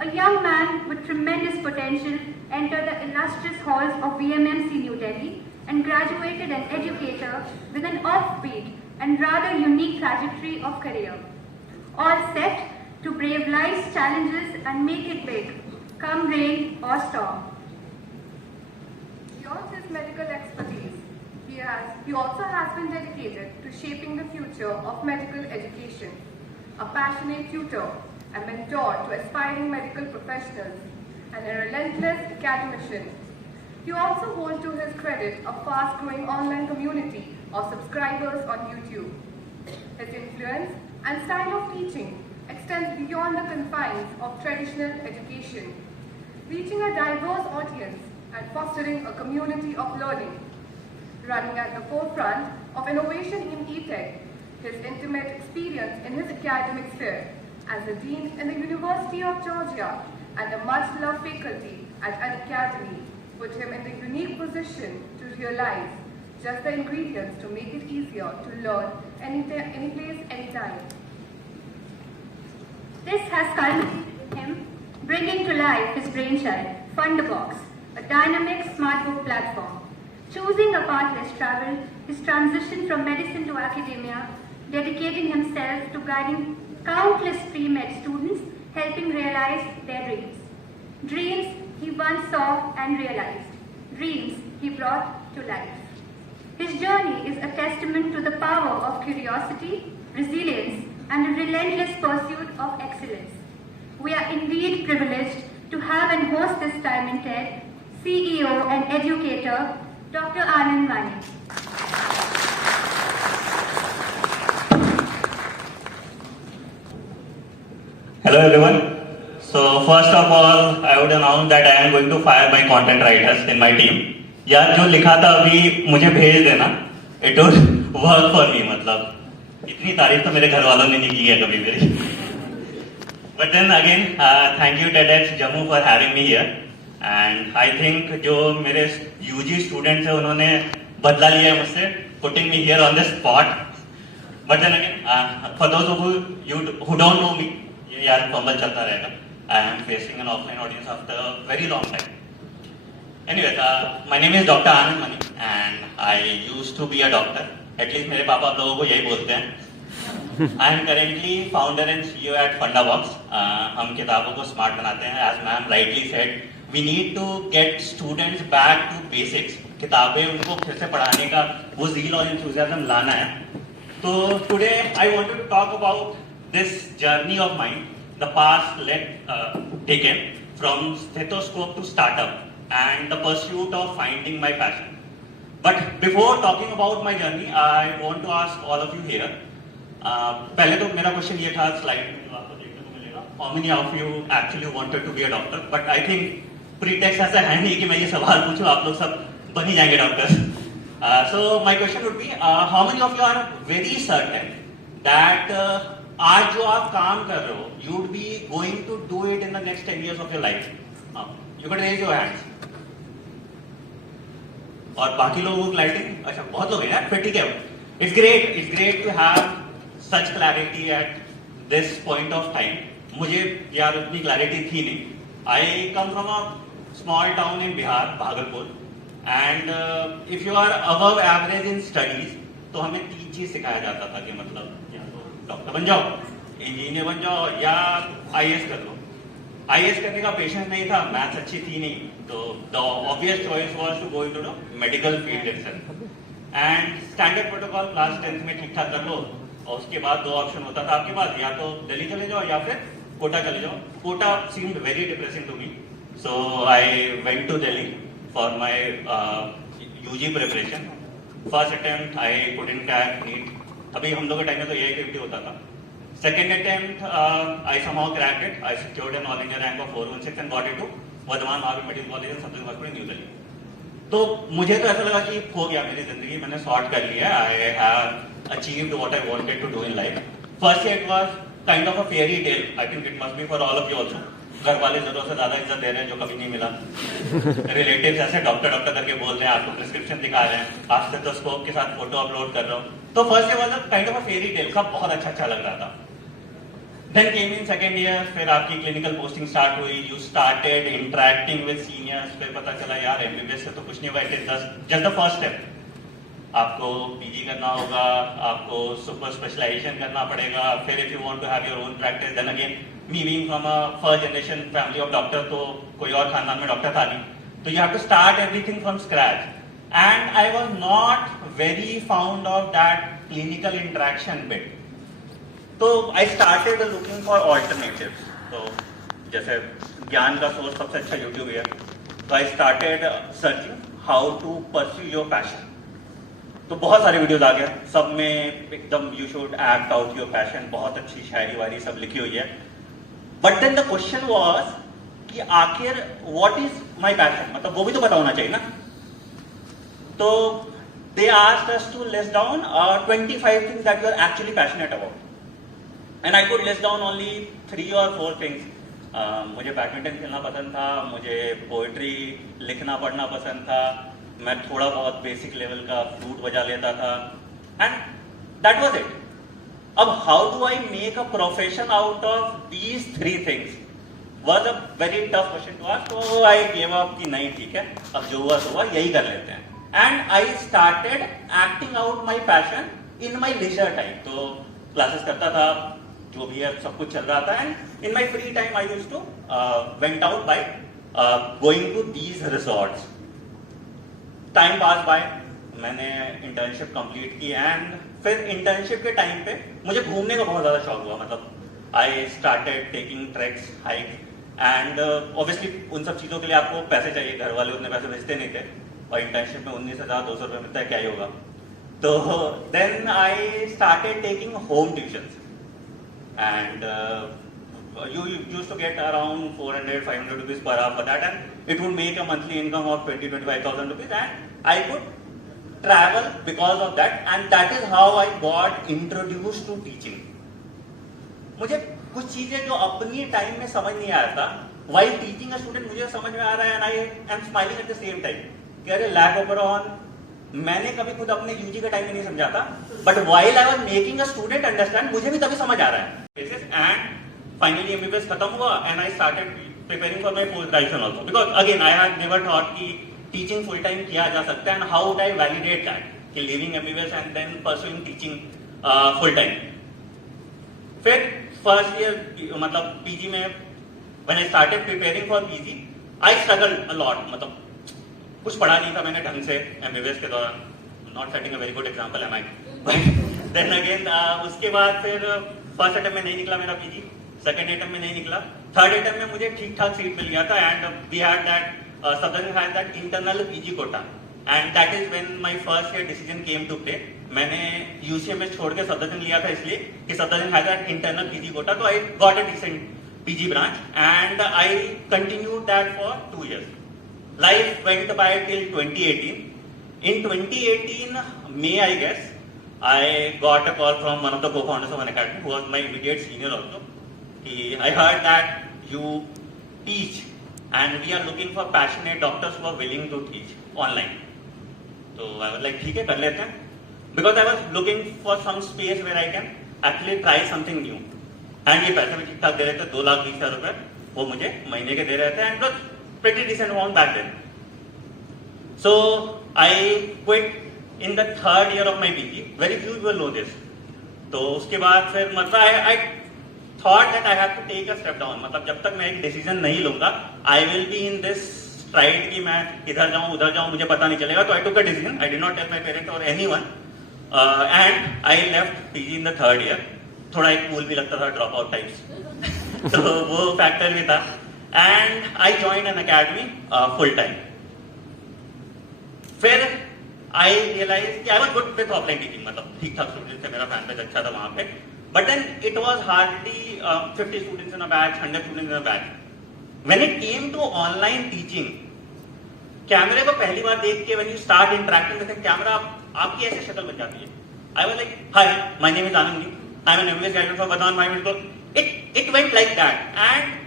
a young man with tremendous potential entered the illustrious halls of VMMC New Delhi and graduated an educator with an offbeat and rather unique trajectory of career. All set to brave life's challenges and make it big, come rain or storm. Beyond his medical expertise, he also has been dedicated to shaping the future of medical education, a passionate tutor, a mentor to aspiring medical professionals, and a relentless academician. He also holds to his credit a fast-growing online community of subscribers on YouTube. His influence and style of teaching extends beyond the confines of traditional education, reaching a diverse audience and fostering a community of learning. Running at the forefront of innovation in EdTech, his intimate experience in his academic sphere as a dean in the University of Georgia and a much-loved faculty at an academy put him in the unique position to realize just the ingredients to make it easier to learn any place, anytime. This has culminated in him bringing to life his brainchild, Fundabox, a dynamic smart book platform. Choosing a path less traveled, his transition from medicine to academia, dedicating himself to guiding countless pre-med students, helping realize their dreams. Dreams he once saw and realized. Dreams he brought to life. His journey is a testament to the power of curiosity, resilience, and a relentless pursuit of excellence. We are indeed privileged to have and host this time in TED, CEO and educator, Dr. Anand Mani. Hello everyone. So first of all, I would announce that I am going to fire my content writers in my team. यार जो लिखा था अभी मुझे भेज देना. It would work for me. मतलब इतनी तारीफ तो मेरे घर वालों ने नहीं की है कभी मेरी. But then again, thank you TEDx Jammu for having me here. And I think जो मेरे UG students हैं उन्होंने बदला लिया है मुझसे, putting me here on the spot. But then again, for those who don't know me, ये यार फंबल चलता रहेगा. I am facing an offline audience after a very long time. Anyways, my name is Dr. Anand Mani and I used to be a doctor. At least मेरे पापा आप लोगों को यही बोलते हैं. I am currently founder and CEO at Fundabox. हम किताबों को स्मार्ट बनाते हैं. As ma'am rightly said, we need to get students back to basics. किताबें उनको फिर से पढ़ाने का वो zeal और enthusiasm लाना है. तो today I want to talk about this journey of mine, the path taken from stethoscope to startup and the pursuit of finding my passion. But before talking about my journey, I want to ask all of you here. पहले तो मेरा question ये था slide में जो आपको देखने को मिलेगा. How many of you actually wanted to be a doctor? But I think pretext ऐसा है नहीं कि मैं ये सवाल पूछूं, आप लोग सब बन ही जाएंगे doctor. So my question would be, how many of you are very certain that आज जो आप काम कर रहे हो, you would be going to do it in the next 10 years of your life? You can raise your hands. और बाकी लोगों को क्लैरिटी, अच्छा बहुत लोग हैं यार, फिर ठीक है. It's great to have such clarity at this point of time. मुझे यार उतनी क्लैरिटी थी नहीं. I come from a small town in Bihar, Bhagalpur, and if you are above average in studies, तो हमें 3 चीज सिखाया जाता था कि मतलब या तो डॉक्टर बन जाओ, इंजीनियर बन जाओ या IAS कर लो. IAS करने का पेशेंस नहीं था, मैथ्स अच्छी थी नहीं, तो the obvious choice was to go into the medical field itself. And standard protocol class 10th में ठीक ठाक कर लो और उसके बाद 2 ऑप्शन होता था आपके पास, या तो दिल्ली चले जाओ या फिर कोटा चले जाओ. Kota seemed very depressing to me, so I went to Delhi for my UG preparation. First attempt I couldn't crack NEET. अभी हम लोगों के टाइम में तो यही एक्टिविटी होता था. Second attempt I somehow cracked it. I secured an all India rank of 416 and got into Vardhaman Mahavir Medical College and Subject Hospital in New Delhi. तो मुझे तो ऐसा लगा कि हो गया मेरी जिंदगी, मैंने सॉर्ट कर लिया. I have achieved what I wanted to do in life. First year it was kind of a fairy tale. I think it must be for all of you also. घर वाले जरूरत से ज्यादा इज्जत दे रहे हैं जो कभी नहीं मिला. रिलेटिव्स ऐसे डॉक्टर करके बोल रहे हैं, आपको प्रिस्क्रिप्शन दिखा रहे हैं, आप स्टेथोस्कोप के साथ फोटो अपलोड कर रहे हो. तो first year was kind of a fairy tale. सब बहुत अच्छा लग रहा था. Then came in second year, फिर आपकी clinical posting start हुई, you started interacting with seniors, फिर पता चला यार MBBS से तो कुछ नहीं हुआ, it is just the first step. आपको PG करना होगा, आपको super specialization करना पड़ेगा, फिर if you want to have your own practice, then again me being from a first generation family of doctor, तो कोई और खानदान में डॉक्टर था नहीं, तो you have to start everything from scratch. And I was not very fond of that clinical interaction bit. तो I started looking for alternatives. तो जैसे ज्ञान का सोर्स सबसे अच्छा यूट्यूब है, तो I started searching how to pursue your passion. तो बहुत सारे वीडियोस आ गए, सब में एकदम you should act out your passion, बहुत अच्छी शायरी वारी सब लिखी हुई है. But then the question was कि आखिर व्हाट इज माय पैशन, मतलब वो भी तो पता होना चाहिए ना. तो they asked us to list down 25 things that you are actually passionate about. And I could list down only 3 or 4 things. मुझे बैडमिंटन खेलना पसंद था, मुझे पोएट्री लिखना पढ़ना पसंद था, मैं थोड़ा बहुत बेसिक लेवल का फ्लूट बजा लेता था, एंड दैट वाज इट. अब how do I make a profession out of these 3 things was a very tough question to ask. तो आई गिव अप कि नहीं ठीक है, अब जो हुआ सो हुआ, यही कर लेते हैं. And I started acting out my passion in my leisure time. तो क्लासेस करता था, जो भी है सब कुछ चल रहा था, and in my free time I used to went out by going to these resorts. Time pass by, मैंने इंटर्नशिप कंप्लीट की, एंड फिर इंटर्नशिप के टाइम पे मुझे घूमने का बहुत ज्यादा शौक हुआ. मतलब I started taking treks, hike, and obviously उन सब चीजों के लिए आपको पैसे चाहिए, घर वाले उतने पैसे भेजते नहीं थे, और इंटर्नशिप में 19,200 रुपये मिलता है, क्या ही होगा. तो then I started taking home tuitions. And you used to get around 400-500 rupees per hour for that, and it would make a monthly income of 20,000-25,000 rupees, and I could travel because of that, and that is how I got introduced to teaching. मुझे कुछ चीजें जो अपनी time में समझ नहीं आ रहा था, while teaching a student मुझे समझ में आ रहा है, and I am smiling at the same time कि अरे लैग ओवर ऑन मैंने कभी खुद अपने यूजी का टाइम में नहीं समझा था, but while I was making a student understand, मुझे भी तभी समझ आ रहा है. एंड फाइनली एमबीबीएस खत्म हुआ, and I started preparing for my post graduation also, because again I had never thought कि टीचिंग फुल टाइम किया जा सकता है, and how would I validate that कि leaving MBBS and then pursuing teaching full time. फिर first year मतलब PG में when I started preparing for PG I struggled a lot. मतलब कुछ पढ़ा नहीं था मैंने ढंग से एमबीबीएस के दौरान, not setting a very good example am I. But then again उसके बाद फिर फर्स्ट अटेम्प्ट में नहीं निकला मेरा पीजी, सेकंड अटेम्प्ट में नहीं निकला, थर्ड अटेम्प्ट में मुझे ठीक ठाक सीट मिल गया था, and we had that Southern had that internal PG quota, and that is when my first year decision came to play. मैंने यूसीएम में छोड़ के सदर्न लिया था इसलिए कि Southern had that internal PG quota, तो I got a decent PG branch, and I continued that for 2 years. Life went by till 2018. In 2018 May, I guess, I got a call from one of the co-founders of Unacademy, who was my immediate senior also. I heard that you teach, and we are looking for passionate doctors who are willing to teach online. So I was like, ठीक है कर लेते हैं, because I was looking for some space where I can actually try something new. And ये पैसे भी ठीक ठाक दे रहे थे, 2,20,000 रुपए वो मुझे महीने के दे रहे थे, and plus pretty decent amount back then. So I quit in the 3rd year of my PG. Very few people know this. तो उसके बाद फिर मतलब I thought that I have to take a step down. मतलब जब तक मैं एक डिसीजन नहीं लूंगा, I will be in this stride कि मैं इधर जाऊं उधर जाऊं मुझे पता नहीं चलेगा. तो I took a decision. I did not tell my parents or anyone, and I left PG in the 3rd year. थोड़ा एक कूल भी लगता था, ड्रॉप आउट टाइप्स. तो वो फैक्टर भी था. And I joined an academy full time. फिर I realized कि I was good with offline teaching, मतलब ठीक ठाक स्टूडेंट्स थे, मेरा फैन पेज अच्छा था वहाँ पे. But then it was hardly 50 students in a batch, 100 students in a batch. When it came to online teaching, कैमरे को पहली बार देख के when you start interacting with the camera, आपकी ऐसे शक्ल बन जाती है. I was like, hi, my name is Anandi. I'm an MBBS graduate from Bardhaman Medical. It went like that, and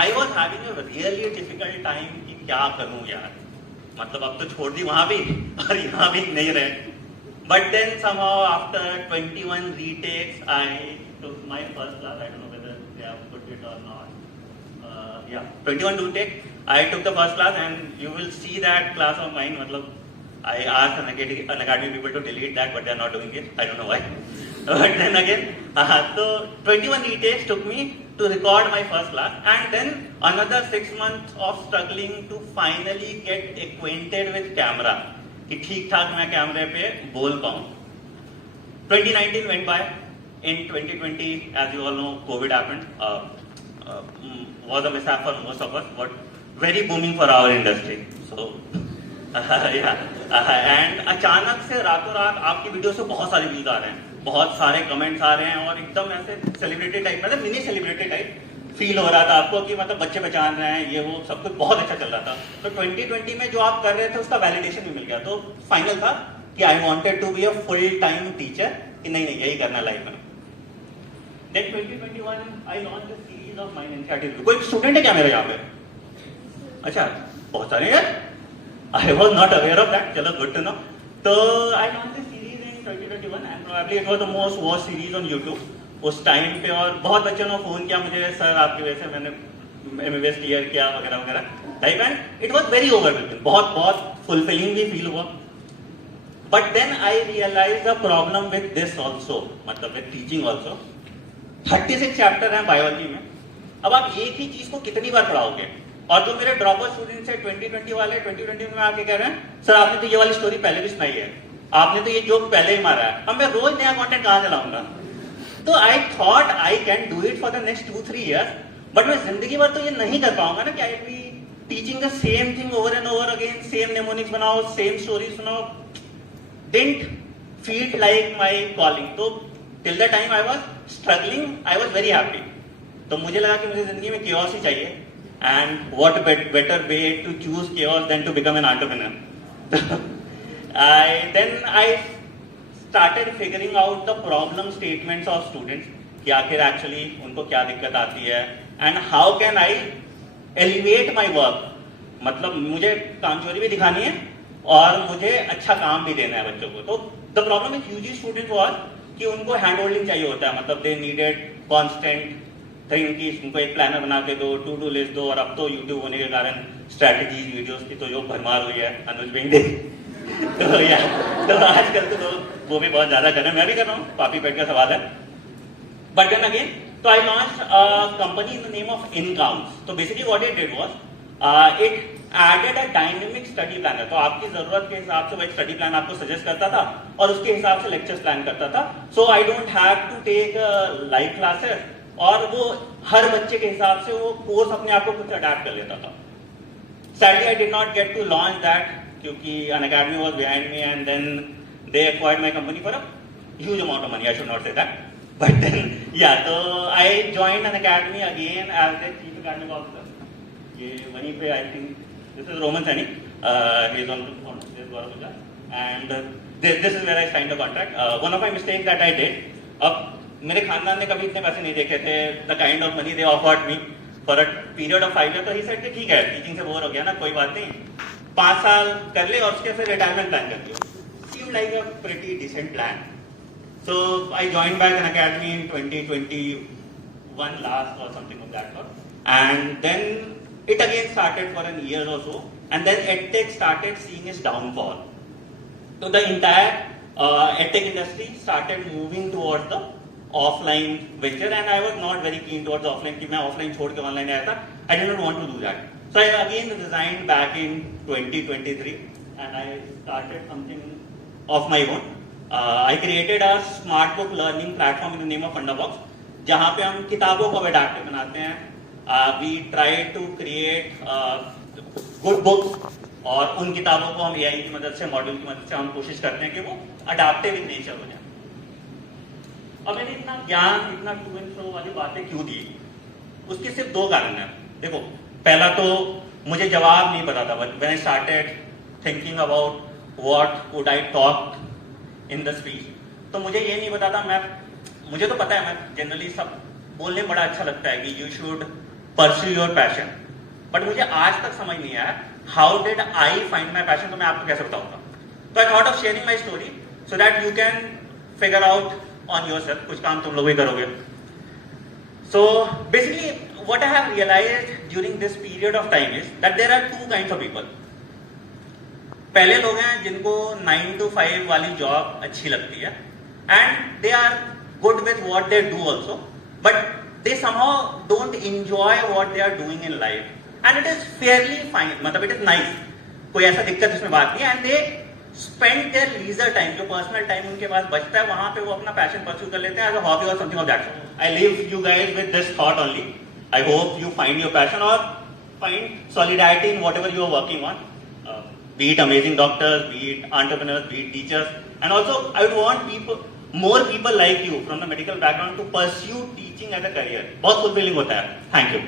I was having a really difficult time कि क्या करूं यार, मतलब अब तो छोड़ दी वहां भी और यहाँ भी नहीं रहे. But then somehow after 21 retakes I took my first class. I don't know whether yeah, 21 do take. I took the first class, and you will see that class of mine. मतलब, I asked Unacademy people to delete that, but they are not doing it. I don't know why. But then again, so 21 retakes took me to record my first class, and then another 6 months of struggling to finally get acquainted with camera. कि ठीक ठाक मैं कैमरे पे बोल पाऊँ. 2019 went by. In 2020, as you all know, COVID happened. Was a mishap for most of us, but very booming for our industry. So, yeah. And अचानक से रातों रात आपकी वीडियो से बहुत सारे व्यूज आ रहे हैं, बहुत सारे कमेंट्स आ रहे हैं, और एकदम ऐसे सेलिब्रिटी टाइप, मतलब मिनी सेलिब्रिटी टाइप फील हो रहा था आपको कि मतलब बच्चे पहचान रहे हैं, ये वो सब कुछ बहुत अच्छा चल रहा था. तो 2020 में जो आप कर रहे थे उसका वैलिडेशन भी मिल गया. तो फाइनल था कि I wanted to be a full time teacher, कि नहीं नहीं यही करना लाइफ में. Then 2021 I launched a series of mind initiatives. कोई स्टूडेंट है क्या मेरे यहाँ पे? अच्छा, बहुत सारे हैं. I was not aware of that. चलो, good to know. तो I launched a series in 2021 and probably it was the most watched series on YouTube उस टाइम पे. और बहुत बच्चों ने फोन किया मुझे, सर आपकी वजह से मैंने MBBS क्लियर किया वगैरह वगैरह. Type and it was very overwhelming, बहुत बहुत फुलफिलिंग भी फील हुआ. But then I realise the problem with this also, मतलब विद टीचिंग ऑल्सो. 36 चैप्टर हैं बायोलॉजी में. अब आप एक ही चीज को कितनी बार पढ़ाओगे? और जो मेरे ड्रॉप आउट स्टूडेंट्स है 2020 वाले, 2020 में आके कह रहे हैं सर आपने तो ये वाली स्टोरी पहले भी सुनाई है, आपने तो ये जोक पहले ही मारा है, अब मैं रोज नया कंटेंट कहां से लाऊंगा? तो I thought I can do it for the next 2-3 years, but मैं जिंदगी भर तो ये नहीं कर पाऊंगा ना कि I be teaching the same thing over and over again, same mnemonics बनाओ, सेम स्टोरी सुनाओ. Didn't feel like my calling. तो till the time I was struggling, I was very happy. तो मुझे लगा कि मुझे जिंदगी में chaos ही चाहिए, and what better way to choose chaos than to become an entrepreneur. I started figuring out the problem statements of students कि आखिर actually उनको क्या दिक्कत आती है, and how can I elevate my work. मतलब मुझे कामचोरी भी दिखानी है और मुझे अच्छा काम भी देना है बच्चों को. तो the problem with UG students was कि उनको हैंड होल्डिंग चाहिए होता है, मतलब दे नीडेड कॉन्स्टेंट थिंग कि उनको एक प्लानर बना के दो, टू डू लिस्ट दो. और अब तो यूट्यूब होने के कारण स्ट्रैटेजीज वीडियोस की तो जो भरमार हुई है अनुज बिंदे. तो या तो आजकल तो वो भी बहुत ज्यादा कर रहे हैं, मैं भी कर रहा हूँ, पापी पेट का सवाल है. बट देन अगेन तो I launch company in the name of Incounts. तो basically what it did was it added a dynamic study planner. तो आपकी जरूरत के हिसाब से वो एक स्टडी प्लान आपको सजेस्ट करता था और उसके हिसाब से लेक्चर्स प्लान करता था. So I don't have to take live classes, और वो हर बच्चे के हिसाब से वो कोर्स अपने आप को कुछ अडेप्ट कर लेता था. Sadly I did not get to launch that क्योंकि Unacademy was behind me, and then they acquired my company for a huge amount of money. I should not say that, but then yeah, so I joined Unacademy again as the chief academic officer. ये वहीं पे I think this is Roman Saini. He is on this Gaurav Pujara, and this is where I signed the contract. One of my mistakes that I did. अब मेरे खानदान ने कभी इतने पैसे नहीं देखे थे. The kind of money they offered me for a period of 5 years. तो he said कि ठीक है, टीचिंग से बोर हो गया ना, कोई बात नहीं, 5 साल कर ले और उसके फिर रिटायरमेंट प्लान कर लियो. Seemed like a pretty decent plan. So I joined back Unacademy in 2021 last or something of that sort, and then it again started for a year or so, and then EdTech started seeing its downfall. So the entire EdTech industry started moving towards the offline venture, and I was not very keen towards the offline. कि मैं offline छोड़ के online आया था. I did not want to do that. So I again resigned back in 2023, and I started something of my own. I created a smart book learning platform in the name of Fundabox, जहाँ पे हम किताबों को adaptive बनाते हैं. We try to create good books, और उन किताबों को हम AI की मदद से, मॉड्यूल की मदद से हम कोशिश करते हैं कि वो adaptive in nature हो जाए. अब मैंने इतना ज्ञान, इतना टू एंड फ्रो वाली बातें क्यों दी? उसके सिर्फ 2 कारण हैं. देखो, पहला तो मुझे जवाब नहीं पता था. When I started thinking about what would I talk in the speech, तो मुझे ये नहीं पता था. मुझे तो पता है, मैं जनरली सब बोलने में बड़ा अच्छा लगता है कि you should pursue your passion, but मुझे आज तक समझ नहीं आया how did I find my passion. तो मैं आपको कैसे बताऊंगा? तो I thought of sharing my story so that you can figure out on yourself. कुछ काम तुम लोग भी करोगे. So basically what I have realized during this period of time is that there are two kinds of people. पहले लोग हैं जिनको 9 to 5 वाली जॉब अच्छी लगती है and they are good with what they do also, but they somehow don't enjoy what they are doing in life and it is fairly fine, मतलब it is nice, कोई ऐसा दिक्कत इसमें बात नहीं है and they spend their leisure time, जो personal time उनके पास बचता है वहां पे वो अपना passion pursue कर लेते हैं as a hobby or something of that sort. I leave you guys with this thought only. I hope you find your passion or find solidarity in whatever you are working on. Be it amazing doctors, be it entrepreneurs, be it teachers. And also, I would want more people like you from the medical background to pursue teaching as a career. बहुत fulfilling होता है. Thank you.